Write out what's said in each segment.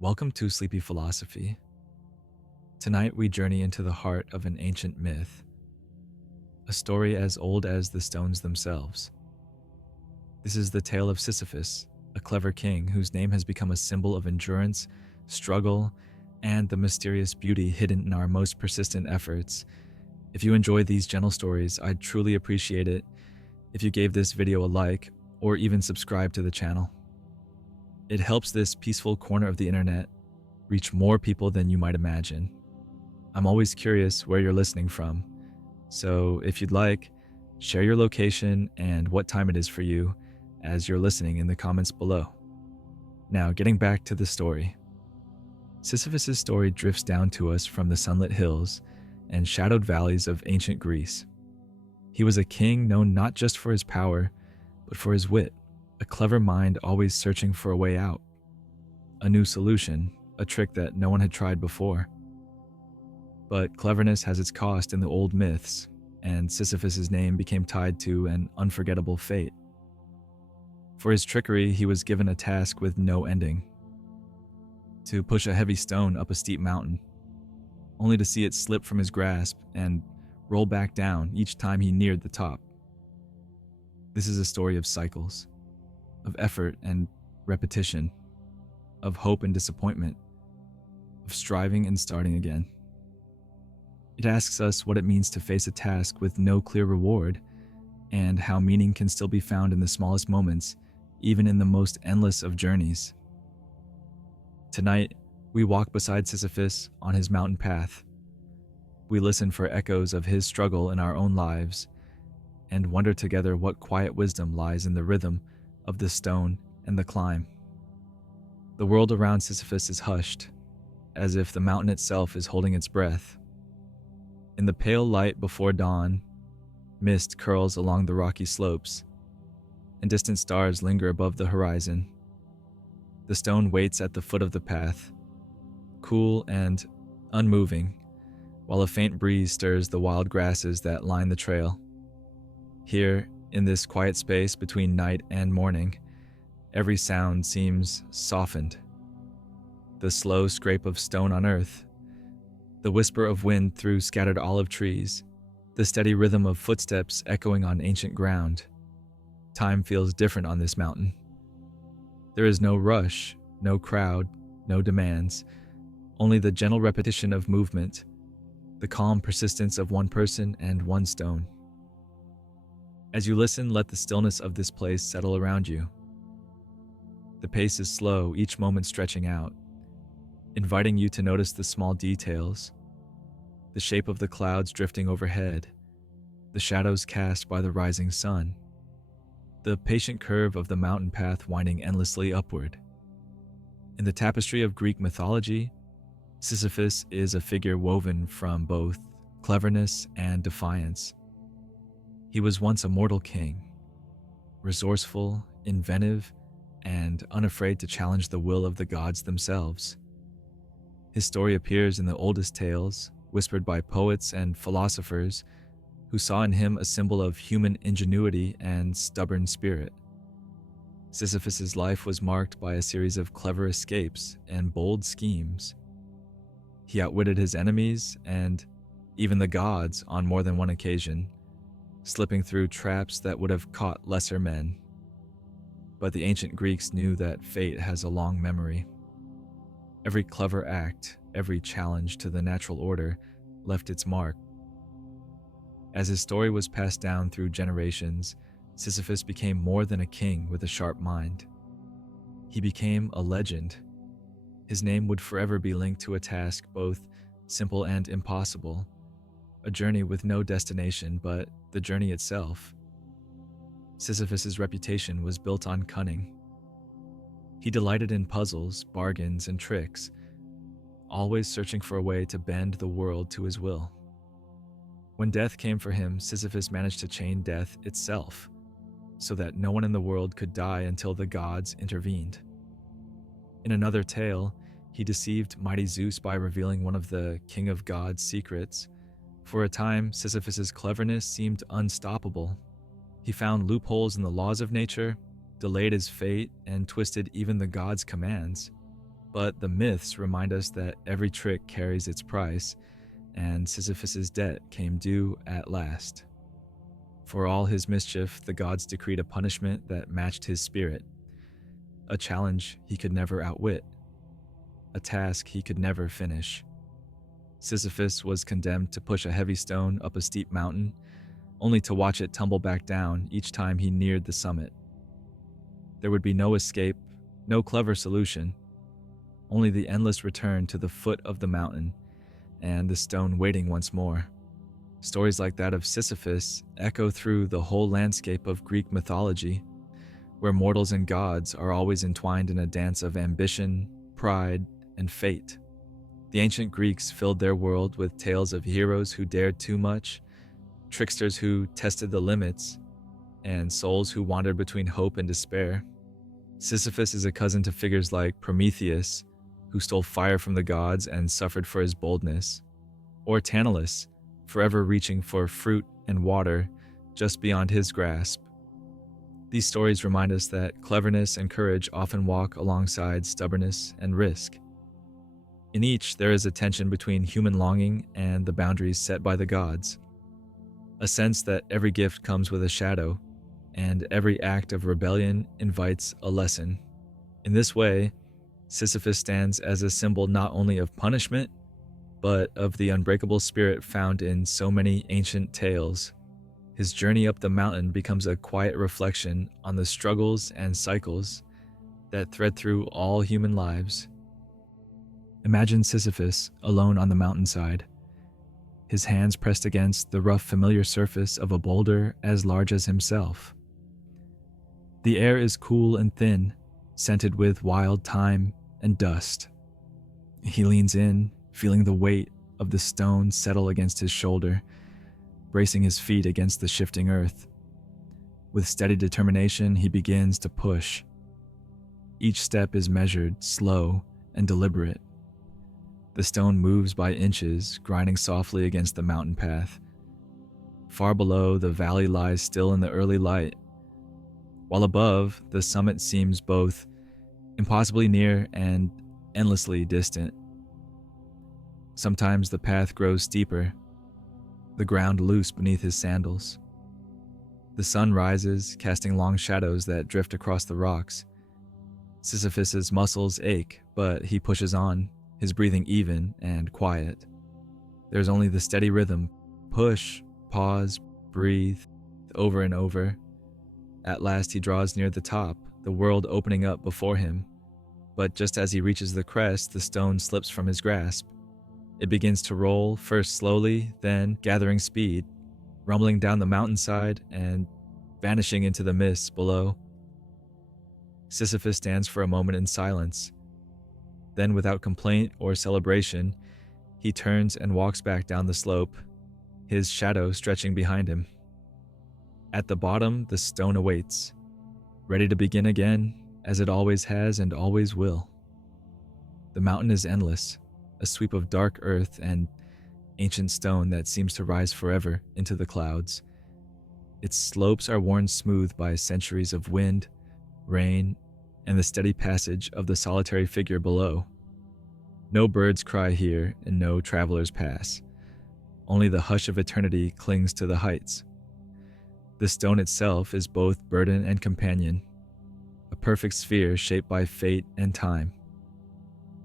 Welcome to Sleepy Philosophy. Tonight we journey into the heart of an ancient myth, a story as old as the stones themselves. This is the tale of Sisyphus, a clever king whose name has become a symbol of endurance, struggle, and the mysterious beauty hidden in our most persistent efforts. If you enjoy these gentle stories, I'd truly appreciate it if you gave this video a like or even subscribe to the channel. It helps this peaceful corner of the internet reach more people than you might imagine. I'm always curious where you're listening from, so if you'd like, share your location and what time it is for you as you're listening in the comments below. Now, getting back to the story. Sisyphus' story drifts down to us from the sunlit hills and shadowed valleys of ancient Greece. He was a king known not just for his power, but for his wit, a clever mind always searching for a way out, a new solution, a trick that no one had tried before. But cleverness has its cost in the old myths, and Sisyphus' name became tied to an unforgettable fate. For his trickery, he was given a task with no ending: to push a heavy stone up a steep mountain, only to see it slip from his grasp and roll back down each time he neared the top. This is a story of cycles, of effort and repetition, of hope and disappointment, of striving and starting again. It asks us what it means to face a task with no clear reward, and how meaning can still be found in the smallest moments, even in the most endless of journeys. Tonight, we walk beside Sisyphus on his mountain path. We listen for echoes of his struggle in our own lives, and wonder together what quiet wisdom lies in the rhythm of the stone and the climb. The world around Sisyphus is hushed, as if the mountain itself is holding its breath. In the pale light before dawn, mist curls along the rocky slopes, and distant stars linger above the horizon. The stone waits at the foot of the path, cool and unmoving, while a faint breeze stirs the wild grasses that line the trail. Here, in this quiet space between night and morning, every sound seems softened. The slow scrape of stone on earth, the whisper of wind through scattered olive trees, the steady rhythm of footsteps echoing on ancient ground. Time feels different on this mountain. There is no rush, no crowd, no demands, only the gentle repetition of movement, the calm persistence of one person and one stone. As you listen, let the stillness of this place settle around you. The pace is slow, each moment stretching out, inviting you to notice the small details: the shape of the clouds drifting overhead, the shadows cast by the rising sun, the patient curve of the mountain path winding endlessly upward. In the tapestry of Greek mythology, Sisyphus is a figure woven from both cleverness and defiance. He was once a mortal king, resourceful, inventive, and unafraid to challenge the will of the gods themselves. His story appears in the oldest tales, whispered by poets and philosophers who saw in him a symbol of human ingenuity and stubborn spirit. Sisyphus' life was marked by a series of clever escapes and bold schemes. He outwitted his enemies and even the gods on more than one occasion, slipping through traps that would have caught lesser men. But the ancient Greeks knew that fate has a long memory. Every clever act, every challenge to the natural order left its mark. As his story was passed down through generations, Sisyphus became more than a king with a sharp mind. He became a legend. His name would forever be linked to a task both simple and impossible, a journey with no destination but the journey itself. Sisyphus' reputation was built on cunning. He delighted in puzzles, bargains, and tricks, always searching for a way to bend the world to his will. When death came for him, Sisyphus managed to chain death itself, so that no one in the world could die until the gods intervened. In another tale, he deceived mighty Zeus by revealing one of the king of gods' secrets. For a time, Sisyphus' cleverness seemed unstoppable. He found loopholes in the laws of nature, delayed his fate, and twisted even the gods' commands. But the myths remind us that every trick carries its price, and Sisyphus's debt came due at last. For all his mischief, the gods decreed a punishment that matched his spirit, a challenge he could never outwit, a task he could never finish. Sisyphus was condemned to push a heavy stone up a steep mountain, only to watch it tumble back down each time he neared the summit. There would be no escape, no clever solution, only the endless return to the foot of the mountain and the stone waiting once more. Stories like that of Sisyphus echo through the whole landscape of Greek mythology, where mortals and gods are always entwined in a dance of ambition, pride, and fate. The ancient Greeks filled their world with tales of heroes who dared too much, tricksters who tested the limits, and souls who wandered between hope and despair. Sisyphus is a cousin to figures like Prometheus, who stole fire from the gods and suffered for his boldness, or Tantalus, forever reaching for fruit and water just beyond his grasp. These stories remind us that cleverness and courage often walk alongside stubbornness and risk. In each, there is a tension between human longing and the boundaries set by the gods, a sense that every gift comes with a shadow, and every act of rebellion invites a lesson. In this way, Sisyphus stands as a symbol not only of punishment, but of the unbreakable spirit found in so many ancient tales. His journey up the mountain becomes a quiet reflection on the struggles and cycles that thread through all human lives. Imagine Sisyphus alone on the mountainside, his hands pressed against the rough, familiar surface of a boulder as large as himself. The air is cool and thin, scented with wild thyme and dust. He leans in, feeling the weight of the stone settle against his shoulder, bracing his feet against the shifting earth. With steady determination, he begins to push. Each step is measured, slow, and deliberate. The stone moves by inches, grinding softly against the mountain path. Far below, the valley lies still in the early light, while above, the summit seems both impossibly near and endlessly distant. Sometimes the path grows steeper, the ground loose beneath his sandals. The sun rises, casting long shadows that drift across the rocks. Sisyphus's muscles ache, but he pushes on, his breathing even and quiet. There's only the steady rhythm, push, pause, breathe, over and over. At last he draws near the top, the world opening up before him. But just as he reaches the crest, the stone slips from his grasp. It begins to roll, first slowly, then gathering speed, rumbling down the mountainside and vanishing into the mists below. Sisyphus stands for a moment in silence. Then, without complaint or celebration, he turns and walks back down the slope, his shadow stretching behind him. At the bottom, the stone awaits, ready to begin again, as it always has and always will. The mountain is endless, a sweep of dark earth and ancient stone that seems to rise forever into the clouds. Its slopes are worn smooth by centuries of wind, rain, and the steady passage of the solitary figure below. No birds cry here and no travelers pass. Only the hush of eternity clings to the heights. The stone itself is both burden and companion, a perfect sphere shaped by fate and time.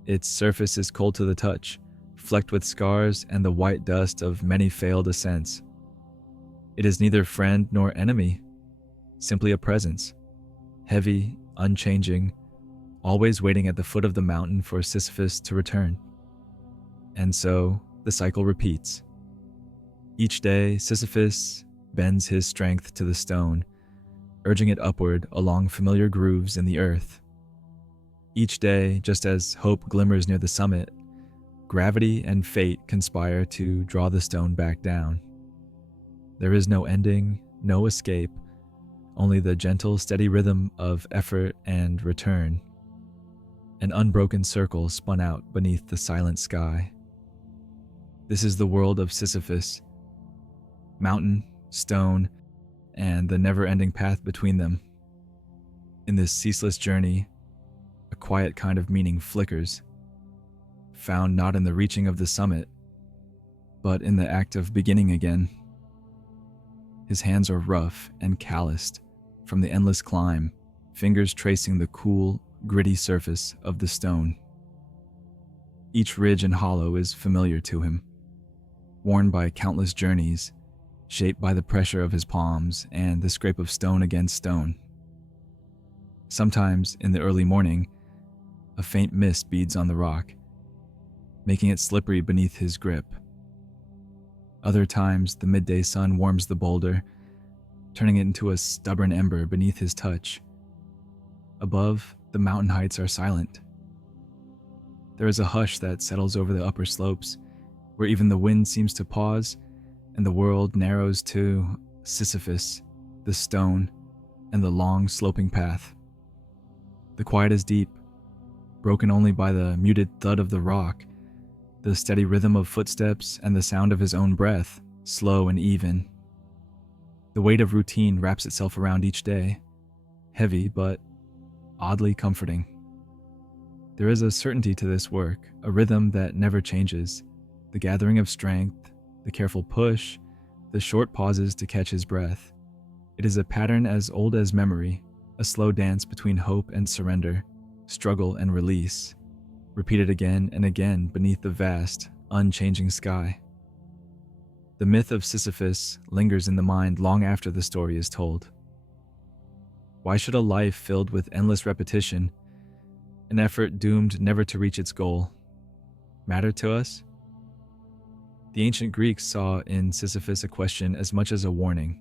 Its surface is cold to the touch, flecked with scars and the white dust of many failed ascents. It is neither friend nor enemy, simply a presence, heavy, unchanging, always waiting at the foot of the mountain for Sisyphus to return. And so the cycle repeats. Each day, Sisyphus bends his strength to the stone, urging it upward along familiar grooves in the earth. Each day, just as hope glimmers near the summit, gravity and fate conspire to draw the stone back down. There is no ending, no escape, only the gentle, steady rhythm of effort and return. An unbroken circle spun out beneath the silent sky. This is the world of Sisyphus. Mountain, stone, and the never-ending path between them. In this ceaseless journey, a quiet kind of meaning flickers, found not in the reaching of the summit, but in the act of beginning again. His hands are rough and calloused from the endless climb, fingers tracing the cool, gritty surface of the stone. Each ridge and hollow is familiar to him, worn by countless journeys, shaped by the pressure of his palms and the scrape of stone against stone. Sometimes, in the early morning, a faint mist beads on the rock, making it slippery beneath his grip. Other times, the midday sun warms the boulder, turning it into a stubborn ember beneath his touch. Above, the mountain heights are silent. There is a hush that settles over the upper slopes, where even the wind seems to pause, and the world narrows to Sisyphus, the stone, and the long, sloping path. The quiet is deep, broken only by the muted thud of the rock, the steady rhythm of footsteps, and the sound of his own breath, slow and even. The weight of routine wraps itself around each day, heavy but oddly comforting. There is a certainty to this work, a rhythm that never changes, the gathering of strength, the careful push, the short pauses to catch his breath. It is a pattern as old as memory, a slow dance between hope and surrender, struggle and release, repeated again and again beneath the vast, unchanging sky. The myth of Sisyphus lingers in the mind long after the story is told. Why should a life filled with endless repetition, an effort doomed never to reach its goal, matter to us? The ancient Greeks saw in Sisyphus a question as much as a warning,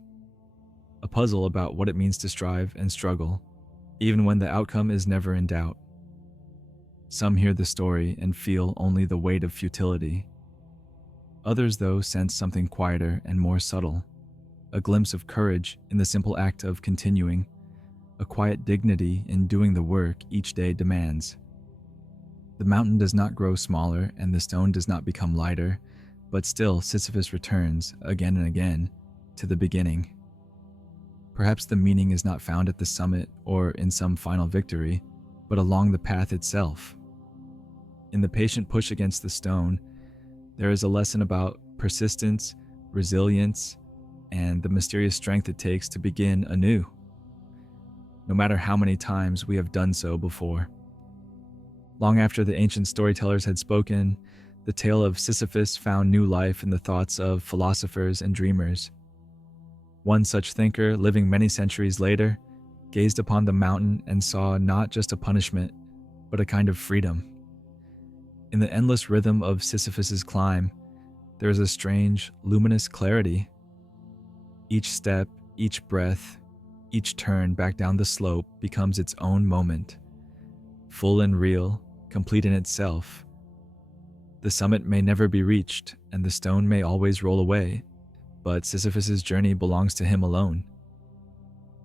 a puzzle about what it means to strive and struggle, even when the outcome is never in doubt. Some hear the story and feel only the weight of futility. Others, though, sense something quieter and more subtle, a glimpse of courage in the simple act of continuing, a quiet dignity in doing the work each day demands. The mountain does not grow smaller and the stone does not become lighter, but still Sisyphus returns, again and again, to the beginning. Perhaps the meaning is not found at the summit or in some final victory, but along the path itself. In the patient push against the stone, there is a lesson about persistence, resilience, and the mysterious strength it takes to begin anew, no matter how many times we have done so before. Long after the ancient storytellers had spoken, the tale of Sisyphus found new life in the thoughts of philosophers and dreamers. One such thinker, living many centuries later, gazed upon the mountain and saw not just a punishment, but a kind of freedom. In the endless rhythm of Sisyphus's climb, there is a strange, luminous clarity. Each step, each breath, each turn back down the slope becomes its own moment, full and real, complete in itself. The summit may never be reached, and the stone may always roll away, but Sisyphus's journey belongs to him alone.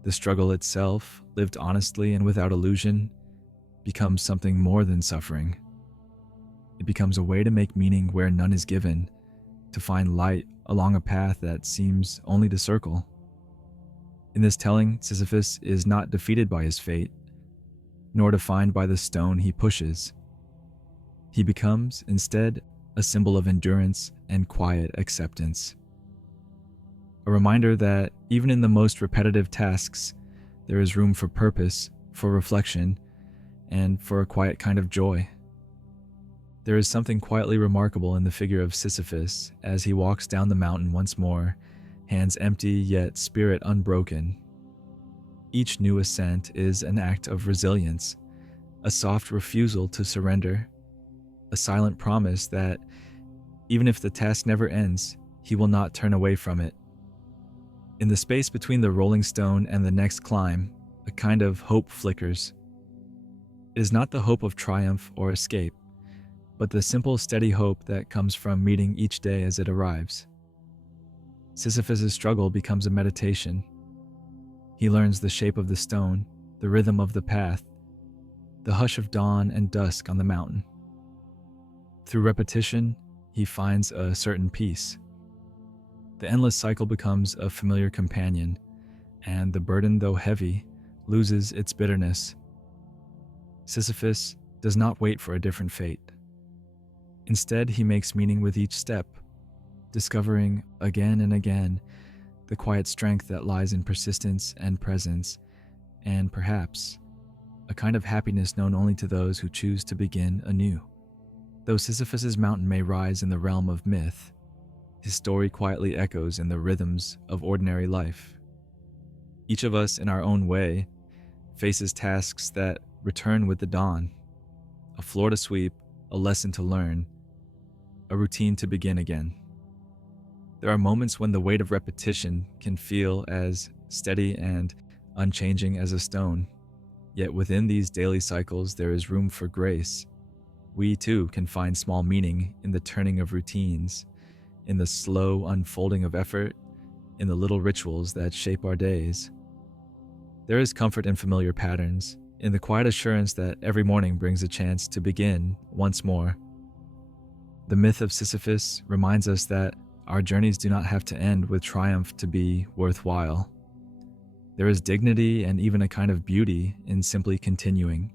The struggle itself, lived honestly and without illusion, becomes something more than suffering. It becomes a way to make meaning where none is given, to find light along a path that seems only to circle. In this telling, Sisyphus is not defeated by his fate, nor defined by the stone he pushes. He becomes, instead, a symbol of endurance and quiet acceptance. A reminder that even in the most repetitive tasks, there is room for purpose, for reflection, and for a quiet kind of joy. There is something quietly remarkable in the figure of Sisyphus as he walks down the mountain once more, hands empty yet spirit unbroken. Each new ascent is an act of resilience, a soft refusal to surrender, a silent promise that, even if the task never ends, he will not turn away from it. In the space between the rolling stone and the next climb, a kind of hope flickers. It is not the hope of triumph or escape, but the simple, steady hope that comes from meeting each day as it arrives. Sisyphus' struggle becomes a meditation. He learns the shape of the stone, the rhythm of the path, the hush of dawn and dusk on the mountain. Through repetition, he finds a certain peace. The endless cycle becomes a familiar companion, and the burden, though heavy, loses its bitterness. Sisyphus does not wait for a different fate. Instead, he makes meaning with each step, discovering again and again the quiet strength that lies in persistence and presence, and perhaps a kind of happiness known only to those who choose to begin anew. Though Sisyphus's mountain may rise in the realm of myth, his story quietly echoes in the rhythms of ordinary life. Each of us, in our own way, faces tasks that return with the dawn: a floor to sweep, a lesson to learn, a routine to begin again. There are moments when the weight of repetition can feel as steady and unchanging as a stone, yet within these daily cycles there is room for grace. We too can find small meaning in the turning of routines, in the slow unfolding of effort, in the little rituals that shape our days. There is comfort in familiar patterns, in the quiet assurance that every morning brings a chance to begin once more. The myth of Sisyphus reminds us that our journeys do not have to end with triumph to be worthwhile. There is dignity and even a kind of beauty in simply continuing,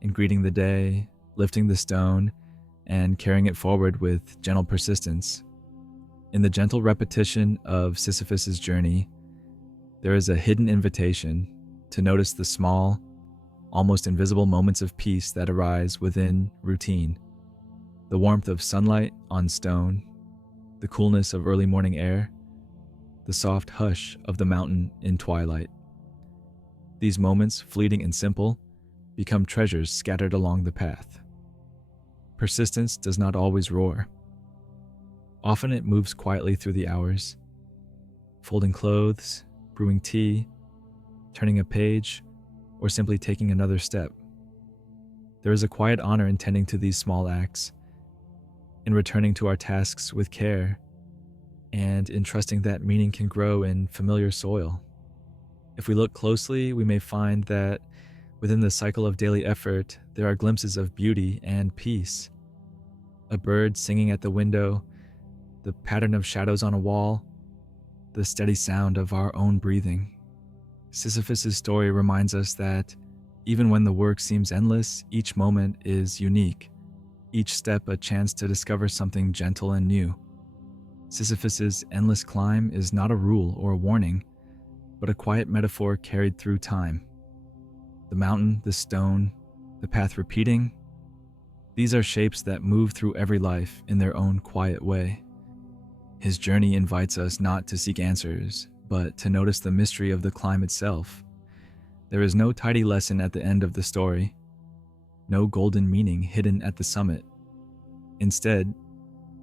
in greeting the day, lifting the stone, and carrying it forward with gentle persistence. In the gentle repetition of Sisyphus's journey, there is a hidden invitation to notice the small, almost invisible moments of peace that arise within routine. The warmth of sunlight on stone, the coolness of early morning air, the soft hush of the mountain in twilight. These moments, fleeting and simple, become treasures scattered along the path. Persistence does not always roar. Often it moves quietly through the hours, folding clothes, brewing tea, turning a page, or simply taking another step. There is a quiet honor in tending to these small acts, in returning to our tasks with care, and in trusting that meaning can grow in familiar soil. If we look closely, we may find that within the cycle of daily effort, there are glimpses of beauty and peace. A bird singing at the window, the pattern of shadows on a wall, the steady sound of our own breathing. Sisyphus's story reminds us that even when the work seems endless, each moment is unique, each step a chance to discover something gentle and new. Sisyphus's endless climb is not a rule or a warning, but a quiet metaphor carried through time. The mountain, the stone, the path repeating, these are shapes that move through every life in their own quiet way. His journey invites us not to seek answers, but to notice the mystery of the climb itself. There is no tidy lesson at the end of the story, no golden meaning hidden at the summit. Instead,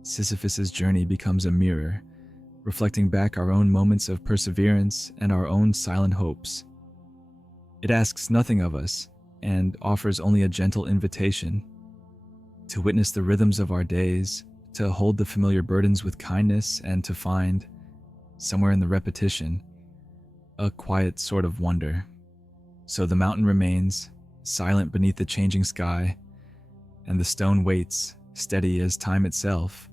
Sisyphus's journey becomes a mirror, reflecting back our own moments of perseverance and our own silent hopes. It asks nothing of us and offers only a gentle invitation to witness the rhythms of our days, to hold the familiar burdens with kindness, and to find, somewhere in the repetition, a quiet sort of wonder. So the mountain remains silent beneath the changing sky, and the stone waits, steady as time itself.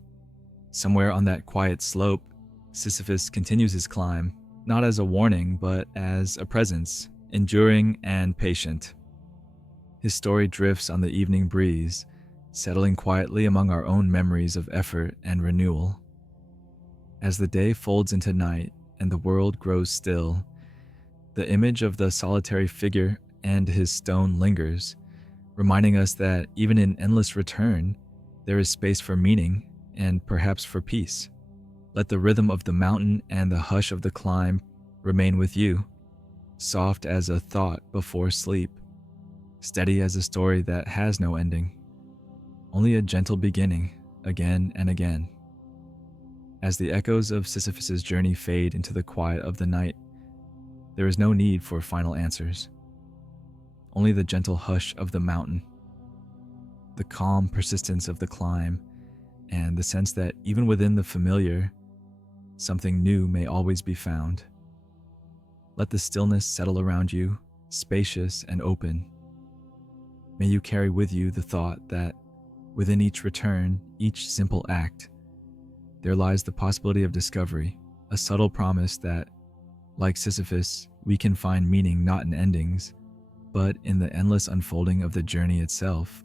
Somewhere on that quiet slope, Sisyphus continues his climb, not as a warning, but as a presence, enduring and patient. His story drifts on the evening breeze, settling quietly among our own memories of effort and renewal. As the day folds into night and the world grows still, the image of the solitary figure and his stone lingers, reminding us that even in endless return, there is space for meaning and perhaps for peace. Let the rhythm of the mountain and the hush of the climb remain with you, soft as a thought before sleep, steady as a story that has no ending, only a gentle beginning again and again. As the echoes of Sisyphus's journey fade into the quiet of the night, there is no need for final answers, only the gentle hush of the mountain, the calm persistence of the climb, and the sense that even within the familiar, something new may always be found. Let the stillness settle around you, spacious and open. May you carry with you the thought that within each return, each simple act, there lies the possibility of discovery, a subtle promise that, like Sisyphus, we can find meaning not in endings, But in the endless unfolding of the journey itself,